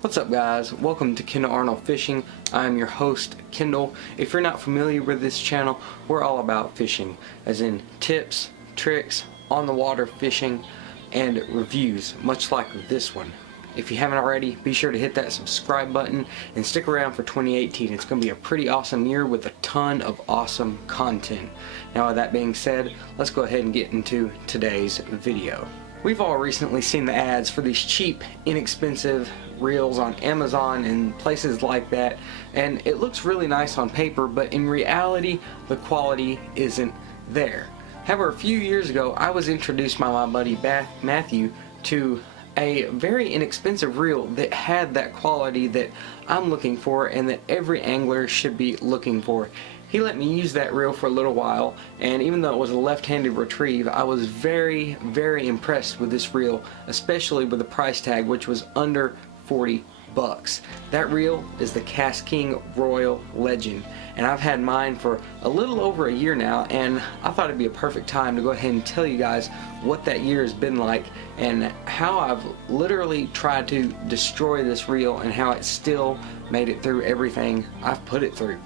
What's up guys, welcome to Kendall Arnold Fishing. I'm your host Kendall. If you're not familiar with this channel, we're all about fishing, as in tips, tricks, on the water fishing, and reviews, much like this one. If you haven't already, be sure to hit that subscribe button and stick around for 2018. It's going to be a pretty awesome year with a ton of awesome content. Now with that being said, let's go ahead and get into today's video. We've all recently seen the ads for these cheap, inexpensive reels on Amazon and places like that, and it looks really nice on paper, but in reality the quality isn't there. However, a few years ago I was introduced by my buddy Matthew to a very inexpensive reel that had that quality that I'm looking for and that every angler should be looking for. He let me use that reel for a little while, and even though it was a left-handed retrieve, I was very impressed with this reel, especially with the price tag, which was under 40 bucks. That reel is the KastKing Royal Legend, and I've had mine for a little over a year now, and I thought it'd be a perfect time to go ahead and tell you guys what that year has been like and how I've literally tried to destroy this reel and how it still made it through everything I've put it through.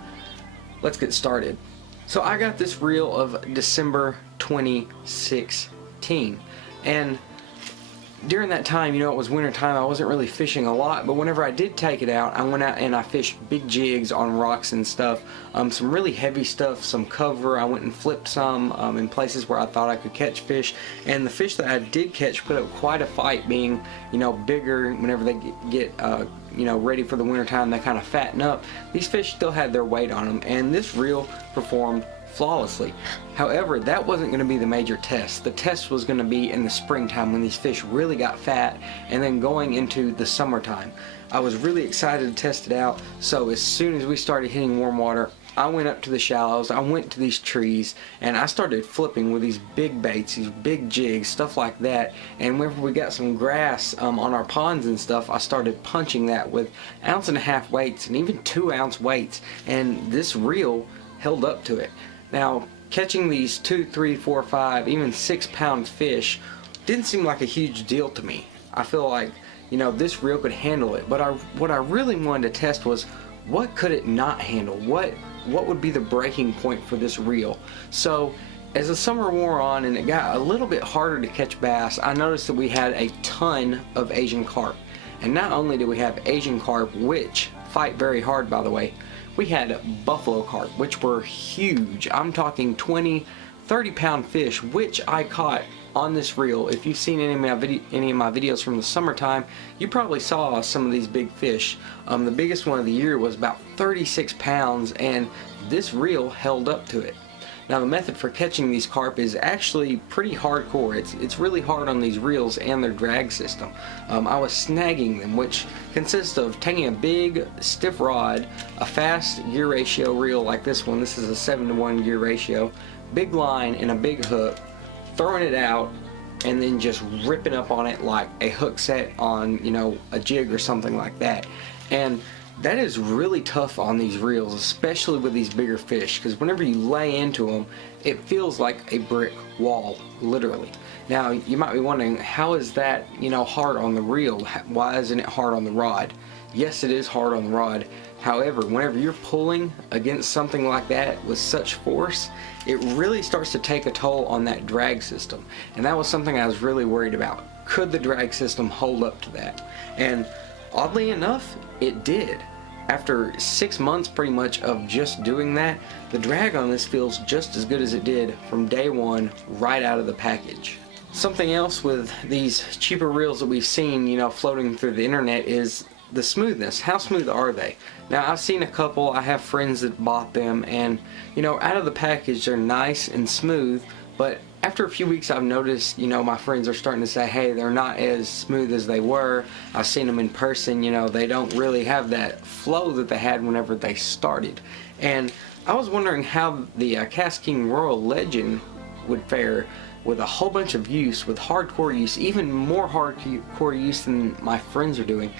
Let's get started. So I got this reel of December 2016, and during that time, you know, it was winter time. I wasn't really fishing a lot, but whenever I did take it out, I went out and I fished big jigs on rocks and stuff, some really heavy stuff, some cover. I went and flipped some in places where I thought I could catch fish, and the fish that I did catch put up quite a fight, being, you know, bigger. Whenever they get you know, ready for the winter time, they kind of fatten up. These fish still had their weight on them, and this reel performed flawlessly. However, that wasn't going to be the major test. The test was going to be in the springtime when these fish really got fat, and then going into the summertime. I was really excited to test it out, so as soon as we started hitting warm water, I went up to the shallows, I went to these trees, and I started flipping with these big baits, these big jigs, stuff like that. And whenever we got some grass on our ponds and stuff, I started punching that with 1.5 ounce weights and even 2 ounce weights, and this reel held up to it. Now, catching these 2, 3, 4, 5, even 6 pound fish didn't seem like a huge deal to me. I feel like, you know, this reel could handle it, but what I really wanted to test was, what could it not handle? What would be the breaking point for this reel? So as the summer wore on and it got a little bit harder to catch bass, I noticed that we had a ton of Asian carp. And not only did we have Asian carp, which fight very hard, by the way, we had buffalo carp, which were huge. I'm talking 20, 30 pound fish, which I caught on this reel. If you've seen any of my videos from the summertime, you probably saw some of these big fish. The biggest one of the year was about 36 pounds, and this reel held up to it. Now, the method for catching these carp is actually pretty hardcore. It's really hard on these reels and their drag system. I was snagging them, which consists of taking a big stiff rod, a fast gear ratio reel like this one. This is a 7-to-1 gear ratio, big line and a big hook, throwing it out, and then just ripping up on it like a hook set on, you know, a jig or something like that. And that is really tough on these reels, especially with these bigger fish, because whenever you lay into them, it feels like a brick wall, literally. Now, you might be wondering, how is that, you know, hard on the reel? Why isn't it hard on the rod? Yes, it is hard on the rod. However, whenever you're pulling against something like that with such force, it really starts to take a toll on that drag system. And that was something I was really worried about. Could the drag system hold up to that? And oddly enough, it did. After 6 months pretty much of just doing that, the drag on this feels just as good as it did from day one, right out of the package. Something else with these cheaper reels that we've seen, you know, floating through the internet is the smoothness. How smooth are they? Now, I've seen a couple, I have friends that bought them, and, you know, out of the package they're nice and smooth, but after a few weeks I've noticed, you know, my friends are starting to say, hey, they're not as smooth as they were. I've seen them in person, you know, they don't really have that flow that they had whenever they started. And I was wondering how the KastKing Royal Legend would fare with a whole bunch of use, with hardcore use, even more hardcore use than my friends are doing.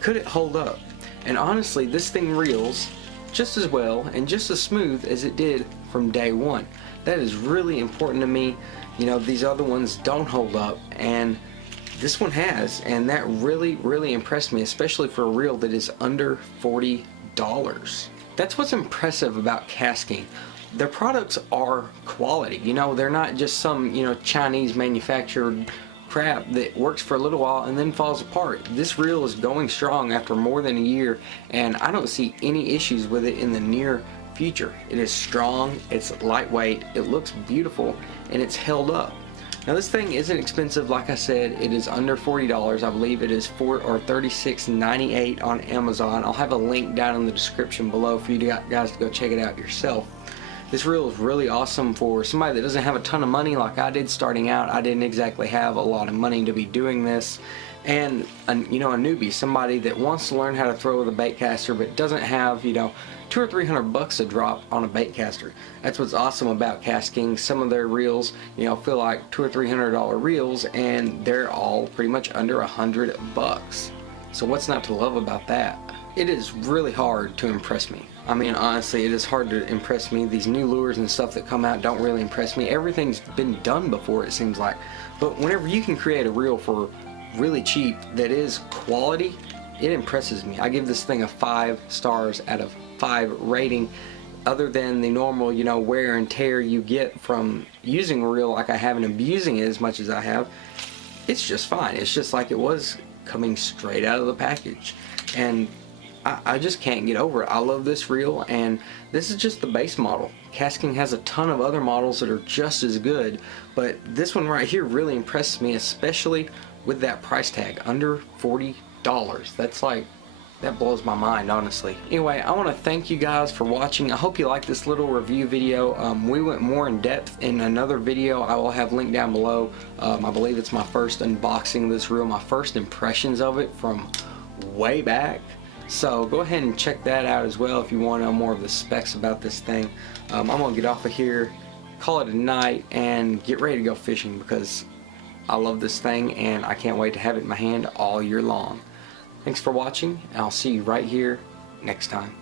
Could it hold up? And honestly, this thing reels just as well and just as smooth as it did from day one. That is really important to me. You know, these other ones don't hold up, and this one has, and that really impressed me, especially for a reel that is under $40. That's what's impressive about KastKing. Their products are quality. You know, they're not just some, you know, Chinese manufactured crap that works for a little while and then falls apart. This reel is going strong after more than a year, and I don't see any issues with it in the near future. It is strong, it's lightweight, it looks beautiful, and it's held up. Now this thing isn't expensive. Like I said, it is under $40. I believe it is $36.98 on Amazon. I'll have a link down in the description below for you guys to go check it out yourself. This reel is really awesome for somebody that doesn't have a ton of money like I did starting out. I didn't exactly have a lot of money to be doing this. And you know, a newbie, somebody that wants to learn how to throw with a baitcaster but doesn't have, you know, $200 or $300 to drop on a baitcaster. That's what's awesome about KastKing. Some of their reels, you know, feel like $200 or $300 reels, and they're all pretty much under $100. So what's not to love about that? It is really hard to impress me. I mean, honestly, it is hard to impress me. These new lures and stuff that come out don't really impress me. Everything's been done before, it seems like. But whenever you can create a reel for really cheap that is quality, it impresses me. I give this thing a 5 stars out of 5 rating. Other than the normal, you know, wear and tear you get from using a reel like I have and abusing it as much as I have, it's just fine. It's just like it was coming straight out of the package. And I just can't get over it. I love this reel, and this is just the base model. KastKing has a ton of other models that are just as good, but this one right here really impresses me, especially with that price tag, under $40. That's like, that blows my mind, honestly. Anyway, I want to thank you guys for watching. I hope you liked this little review video. We went more in depth in another video. I will have linked down below. I believe it's my first unboxing of this reel, my first impressions of it from way back. So go ahead and check that out as well if you want to know more of the specs about this thing. I'm going to get off of here, call it a night, and get ready to go fishing because I love this thing and I can't wait to have it in my hand all year long. Thanks for watching, and I'll see you right here next time.